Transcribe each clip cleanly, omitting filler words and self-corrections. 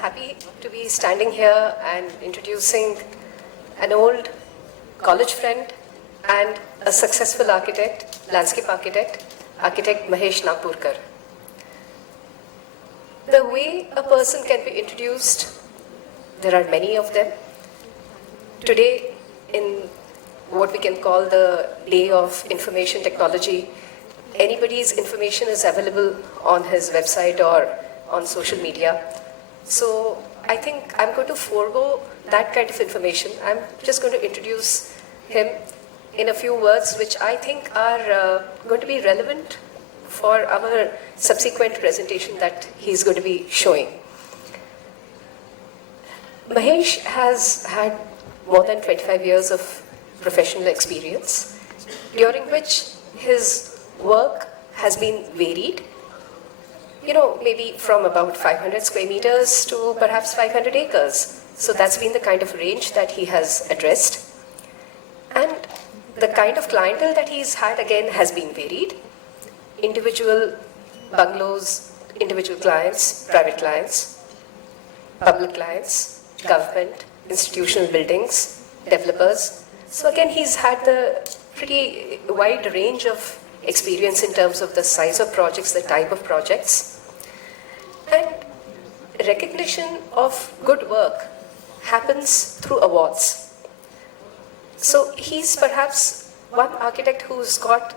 happy to be standing here and introducing an old college friend and a successful architect, landscape architect, architect Mahesh Nampurkar. The way a person can be introduced, there are many of them. Today, in what we can call the day of information technology, anybody's information is available on his website or on social media. So I think I'm going to forego that kind of information. I'm just going to introduce him in a few words which I think are going to be relevant for our subsequent presentation that he's going to be showing. Mahesh has had more than 25 years of professional experience, during which his work has been varied, maybe from about 500 square meters to perhaps 500 acres. So that's been the kind of range that he has addressed. And the kind of clientele that he's had again has been varied. Individual bungalows, individual clients, private clients, public clients, government, institutional buildings, developers. So again, he's had the pretty wide range of experience in terms of the size of projects, the type of projects. And recognition of good work happens through awards. So he's perhaps one architect who's got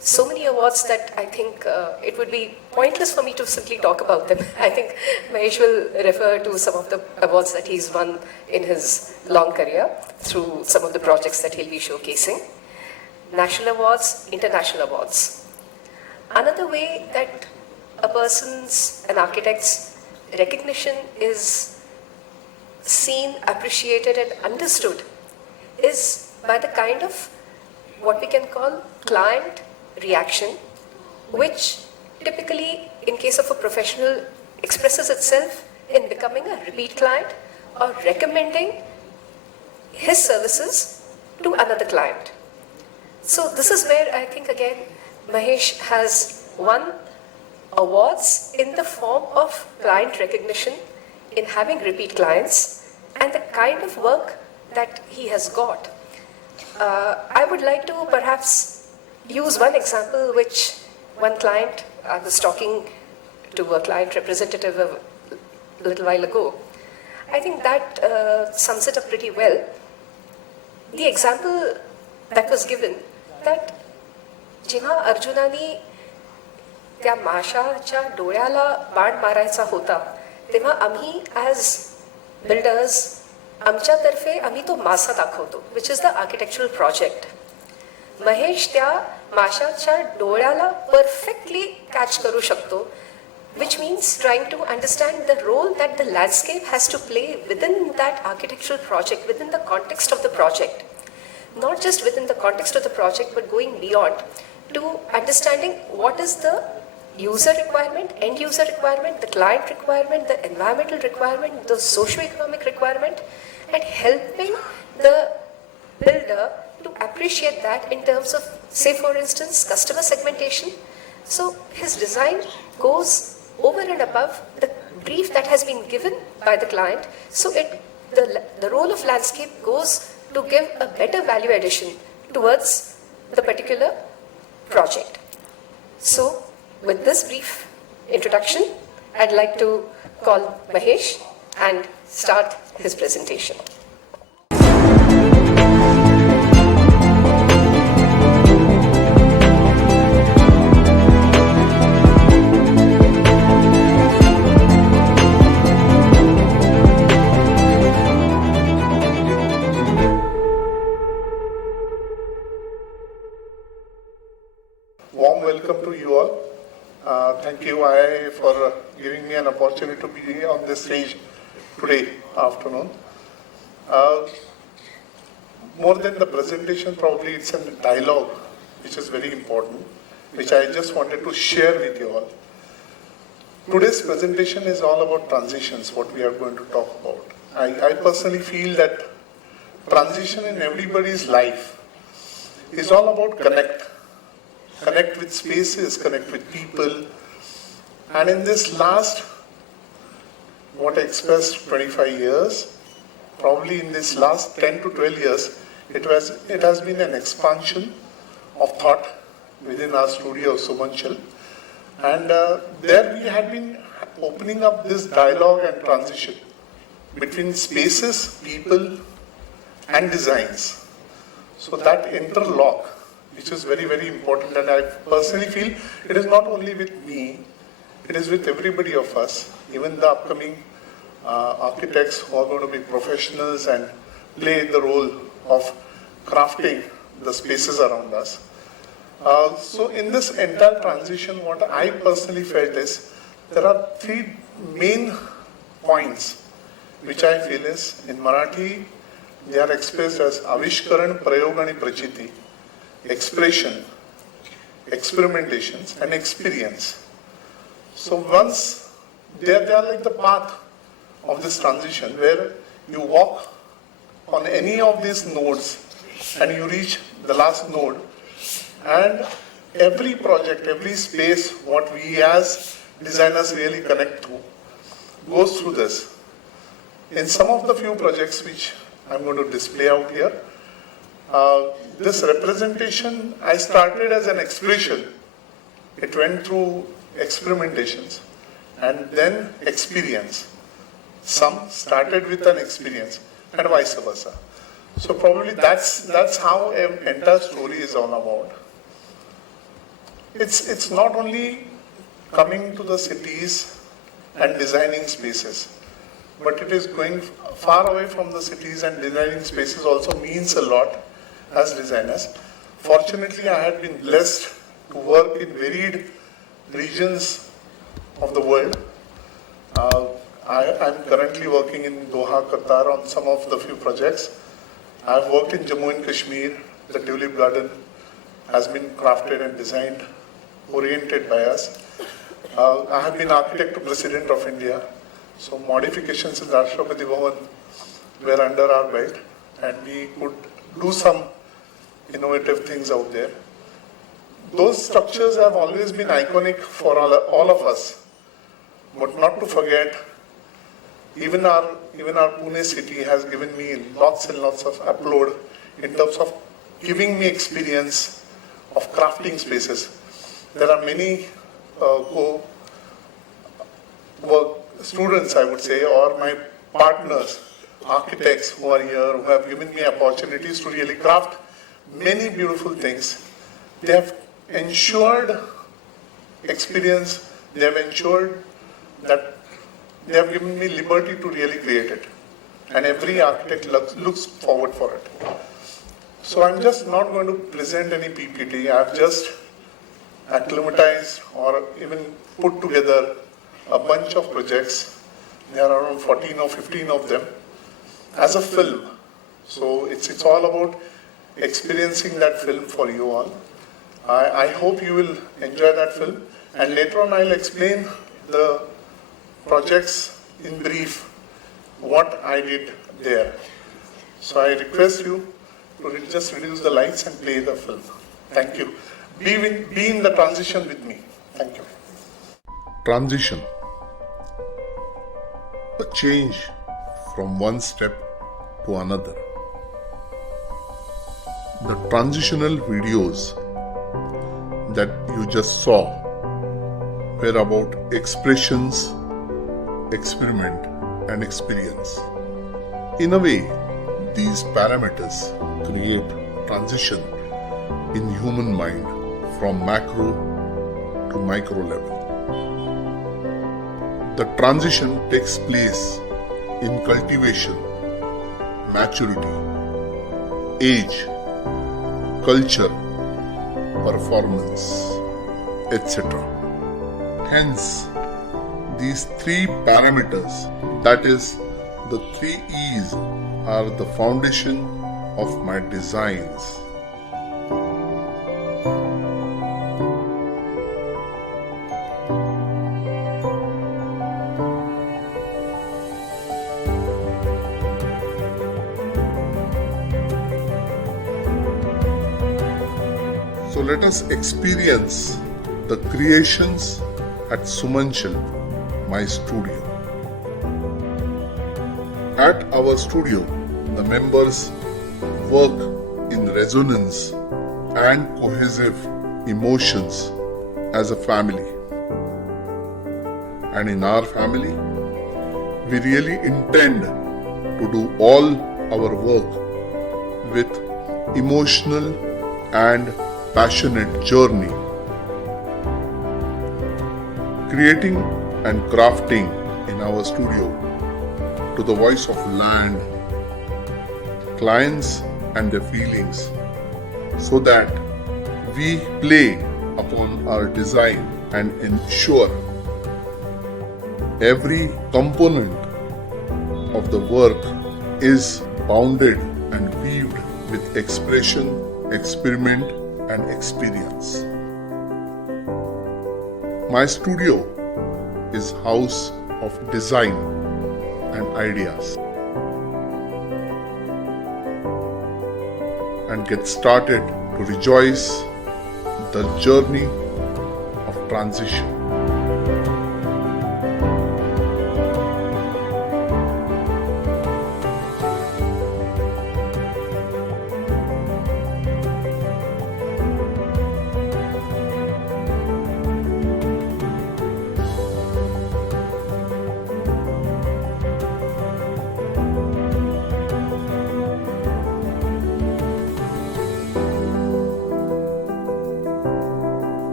so many awards that I think it would be pointless for me to simply talk about them. I think Mahesh will refer to some of the awards that he's won in his long career through some of the projects that he'll be showcasing. National awards, international awards. Another way that a person's, an architect's recognition is seen, appreciated and understood is by the kind of what we can call client reaction, which typically in case of a professional expresses itself in becoming a repeat client or recommending his services to another client. So this is where I think again Mahesh has won awards in the form of client recognition in having repeat clients and the kind of work that he has got. I would like to perhaps use one example which one client, I was talking to a client representative a little while ago. I think that sums it up pretty well. The example that was given that जेव्हा अर्जुनाने त्या माशाच्या डोळ्याला बाण मारायचा होता तेव्हा आम्ही as builders आमच्यातर्फे आम्ही तो मासा दाखवतो which is the architectural project. Mahesh त्या माशाच्या डोळ्याला परफेक्टली कॅच करू शकतो, which means trying to understand the role that the landscape has to play within that architectural project, within the context of the project. Not just within the context of the project, but going beyond to understanding what is the user requirement, end user requirement, the client requirement, the environmental requirement, the socio-economic requirement, and helping the builder to appreciate that in terms of, say for instance, customer segmentation. So his design goes over and above the brief that has been given by the client. So the role of landscape goes to give a better value addition towards the particular project. So with this brief introduction, I'd like to call Mahesh and start his presentation. Warm welcome to you all. Thank you, IIA, for giving me an opportunity to be on this stage today afternoon. More than the presentation, probably it's a dialogue which is very important, which I just wanted to share with you all. Today's presentation is all about transitions, what we are going to talk about. I personally feel that transition in everybody's life is all about connect with spaces, connect with people. And in this last what I expressed 25 years, probably in this last 10 to 12 years, it has been an expansion of thought within our studio of Sumanship. And there we had been opening up this dialogue and transition between spaces, people, and designs. So that interlock, which is very, very important, and I personally feel it is not only with me, it is with everybody of us, even the upcoming architects who are going to be professionals and play the role of crafting the spaces around us. So in this entire transition, what I personally felt is there are three main points which I feel is in Marathi they are expressed as Avishkaran, Prayog and Prachiti, expression, experimentations and experience. So once they are like the path of this transition where you walk on any of these nodes and you reach the last node, and every project, every space what we as designers really connect to goes through this. In some of the few projects which I'm going to display out here, this representation I started as an expression. It went through experimentations and then experience. Some started with an experience and vice versa. So probably that's how an entire story is all about. It's not only coming to the cities and designing spaces, but it is going far away from the cities, and designing spaces also means a lot as designers. Fortunately, I had been blessed to work in varied regions of the world. I'm currently working in Doha, Qatar on some of the few projects. I've worked in Jammu and Kashmir. The Tulip Garden has been crafted and designed, oriented by us. I have been architect to President of India. So modifications in Rashtrapati Bhavan were under our belt, and we could do some innovative things out there. Those structures have always been iconic for all of us. But not to forget, even our Pune city has given me lots and lots of applaud in terms of giving me experience of crafting spaces. There are many students, I would say, or my partners, architects who are here, who have given me opportunities to really craft many beautiful things. They have ensured experience, they have ensured that they have given me liberty to really create it. And every architect looks forward for it. So I'm just not going to present any PPT. I've just acclimatized or even put together a bunch of projects. There are around 14 or 15 of them as a film. So it's all about experiencing that film for you all. I hope you will enjoy that film, and later on I'll explain the projects in brief, what I did there. So I request you to just reduce the lights and play the film. Thank you. Be in the transition with me. Thank you. Transition. A change from one step to another. The transitional videos that you just saw were about expressions, experiment, and experience. In a way, these parameters create transition in human mind from macro to micro level. The transition takes place in cultivation, maturity, age, culture, performance, etc. Hence, these three parameters, that is, the 3 E's, are the foundation of my designs. So let us experience the creations at Sumanship, my studio. At our studio, the members work in resonance and cohesive emotions as a family. And in our family, we really intend to do all our work with emotional and passionate journey, creating and crafting in our studio to the voice of land, clients and their feelings, so that we play upon our design and ensure every component of the work is bounded and weaved with expression, experiment and experience. My studio is house of design and ideas. And get started to rejoice the journey of transition.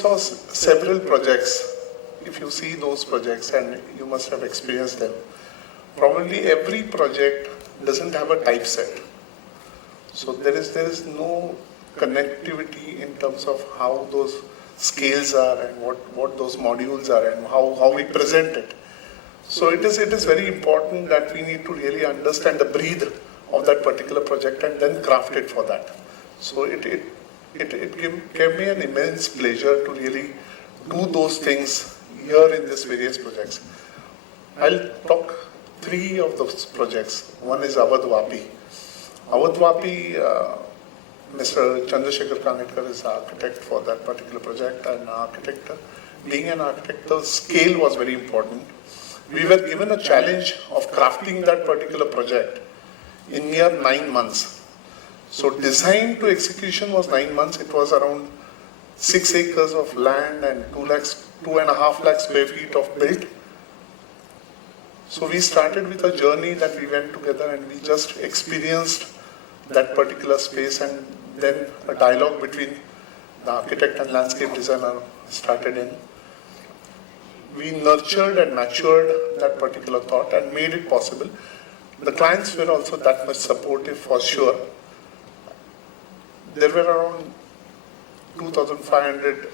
saw several projects. If you see those projects, and you must have experienced them, probably every project doesn't have a typeset. So there is no connectivity in terms of how those scales are and what those modules are and how we present it. So it is very important that we need to really understand the breadth of that particular project and then craft it for that. So it gave me an immense pleasure to really do those things here in these various projects. I'll talk three of those projects. One is Avadwapi. Avadwapi, Mr. Chandrasekhar Kanetkar is the architect for that particular project, and being an architect, the scale was very important. We were given a challenge of crafting that particular project in near 9 months. So design to execution was 9 months. It was around 6 acres of land and 2.5 lakh square feet of built. So we started with a journey that we went together and we just experienced that particular space, and then a dialogue between the architect and landscape designer started in. We nurtured and matured that particular thought and made it possible. The clients were also that much supportive for sure. There were around 2,500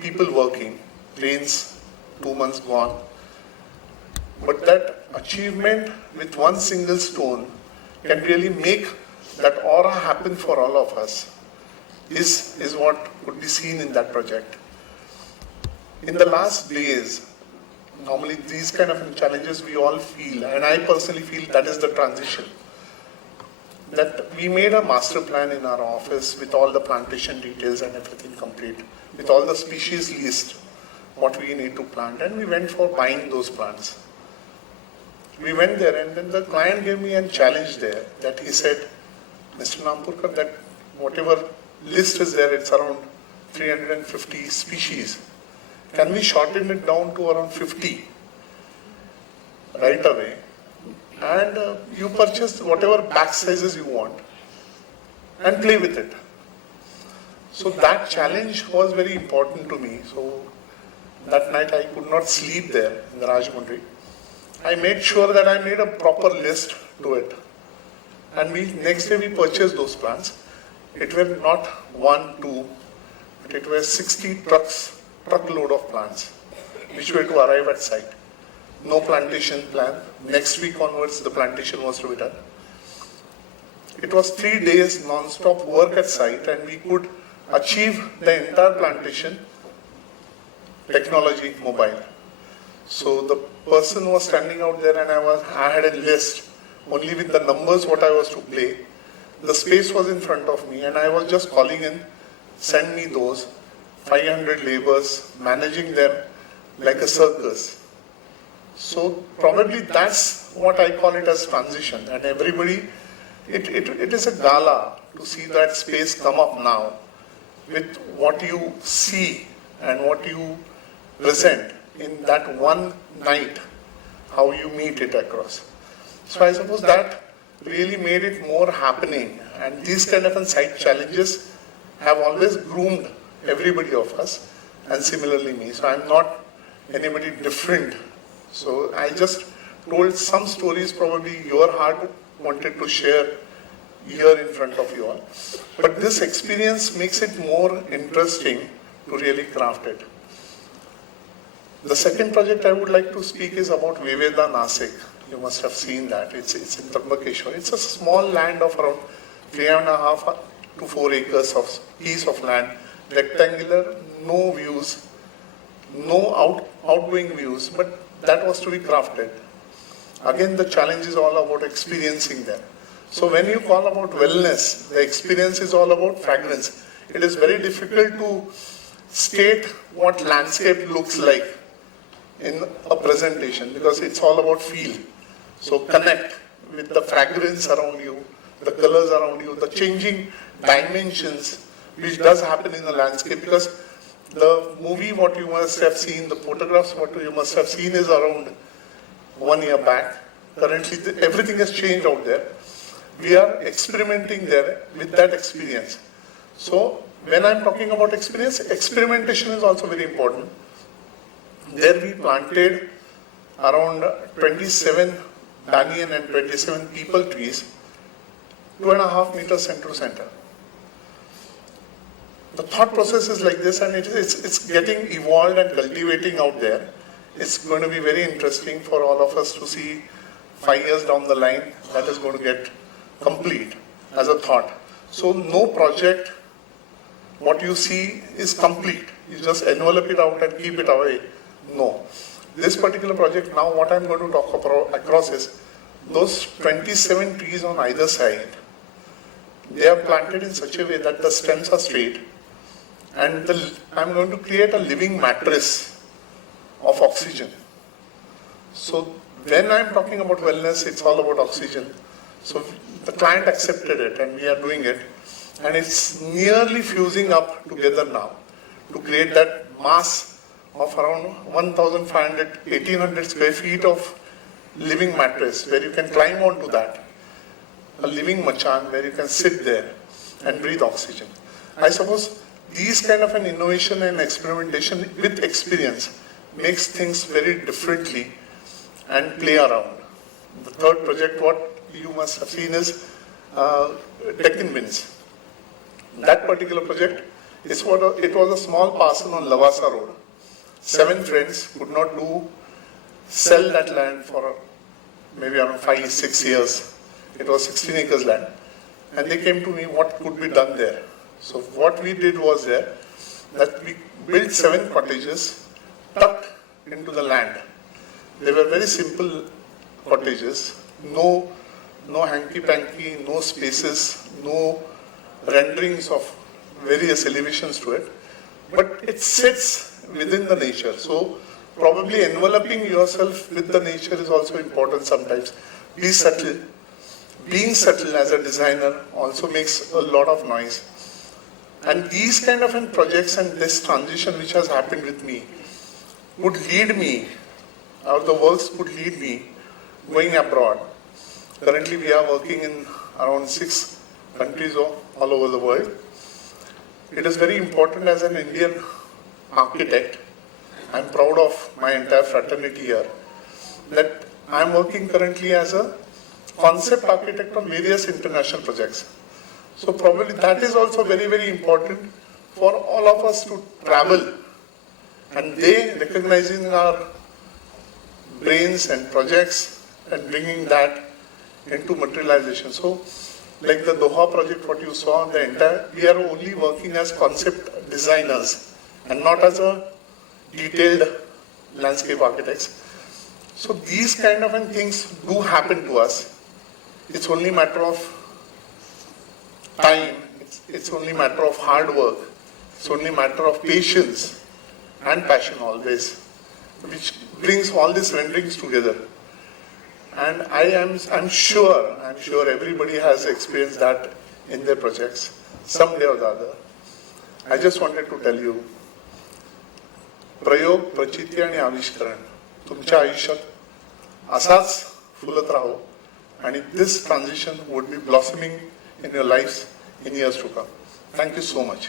people working, rains 2 months gone. But that achievement with one single stone can really make that aura happen for all of us is what could be seen in that project. In the last days, normally these kind of challenges we all feel, and I personally feel that is the transition. That we made a master plan in our office with all the plantation details and everything complete, with all the species list, what we need to plant, and we went for buying those plants. We went there, and then the client gave me a challenge there, that he said, Mr. Nampurkar, that whatever list is there, it's around 350 species. Can we shorten it down to around 50 right away? And you purchase whatever batch sizes you want and play with it. So that challenge was very important to me. So that night I could not sleep there in the Rajmundry. I made sure that I made a proper list to it. And next day we purchased those plants. It were not 1, 2, but it was 60 truckload of plants which were to arrive at site. No plantation plan. Next week onwards the plantation was to be done. It was 3 days non-stop work at site, and we could achieve the entire plantation technology mobile. So the person was standing out there, and I had a list only with the numbers what I was to play. The space was in front of me, and I was just calling in, send me those 500 laborers, managing them like a circus. So probably that's what I call it as transition, and everybody, it is a gala to see that space come up now with what you see and what you present in that one night, how you meet it across. So I suppose that really made it more happening, and these kind of site challenges have always groomed everybody of us, and similarly me. So I'm not anybody different. So I just told some stories probably your heart wanted to share here in front of you all. But this experience makes it more interesting to really craft it. The second project I would like to speak is about Viveda Nasik. You must have seen that. It's in Trambakeshwar. It's a small land of around 3.5 to 4 acres of piece of land, rectangular, no views, no outgoing views, but that was to be crafted. Again, the challenge is all about experiencing them. So when you call about wellness, the experience is all about fragrance. It is very difficult to state what landscape looks like in a presentation, because it's all about feel. So connect with the fragrance around you, the colors around you, the changing dimensions which does happen in the landscape, because the movie what you must have seen, the photographs what you must have seen is around 1 year back. Currently everything has changed out there. We are experimenting there with that experience. So when I'm talking about experience, experimentation is also very important. There we planted around 27 banyan and 27 people trees, 2.5 meters center to center. The thought process is like this, and it's getting evolved and cultivating out there. It's going to be very interesting for all of us to see 5 years down the line that is going to get complete as a thought. So no project, what you see is complete. You just envelop it out and keep it away. No. This particular project, now what I'm going to talk about across is those 27 trees on either side. They are planted in such a way that the stems are straight, and I'm going to create a living mattress of oxygen. So when I'm talking about wellness, it's all about oxygen. So the client accepted it, and we are doing it, and it's nearly fusing up together now to create that mass of around 1,500, 1,800 square feet of living mattress where you can climb onto that. A living machan where you can sit there and breathe oxygen. I suppose these kind of an innovation and experimentation with experience makes things very differently and play around. The third project, what you must have seen is Tech in Bins. That particular project, it was a small parcel on Lavasa Road. 7 friends could not sell that land for maybe around 5-6 years. It was 16 acres land. And they came to me, what could be done there? So what we did was that we built 7 cottages tucked into the land. They were very simple cottages, no hanky-panky, no spaces, no renderings of various elevations to it, but it sits within the nature. So probably enveloping yourself with the nature is also important sometimes. Be subtle. Being subtle as a designer also makes a lot of noise. And these kind of projects and this transition which has happened with me would lead me, or the works would lead me going abroad. Currently we are working in around 6 countries all over the world. It is very important as an Indian architect. I'm proud of my entire fraternity here that I'm working currently as a concept architect on various international projects. So probably that is also very, very important for all of us to travel, and they recognizing our brains and projects and bringing that into materialization. So like the Doha project, what you saw, we are only working as concept designers and not as a detailed landscape architects. So these kind of things do happen to us. It's only a matter of time, it's only a matter of hard work, it's only a matter of patience and passion always, which brings all these renderings together. And I'm sure everybody has experienced that in their projects, someday or the other. I just wanted to tell you, Prayog, Prachiti आणि Avishkaran, तुमच्या आयुष्यात असाच फुलत राहो, and this transition would be blossoming in your lives in years to come. Thank you so much.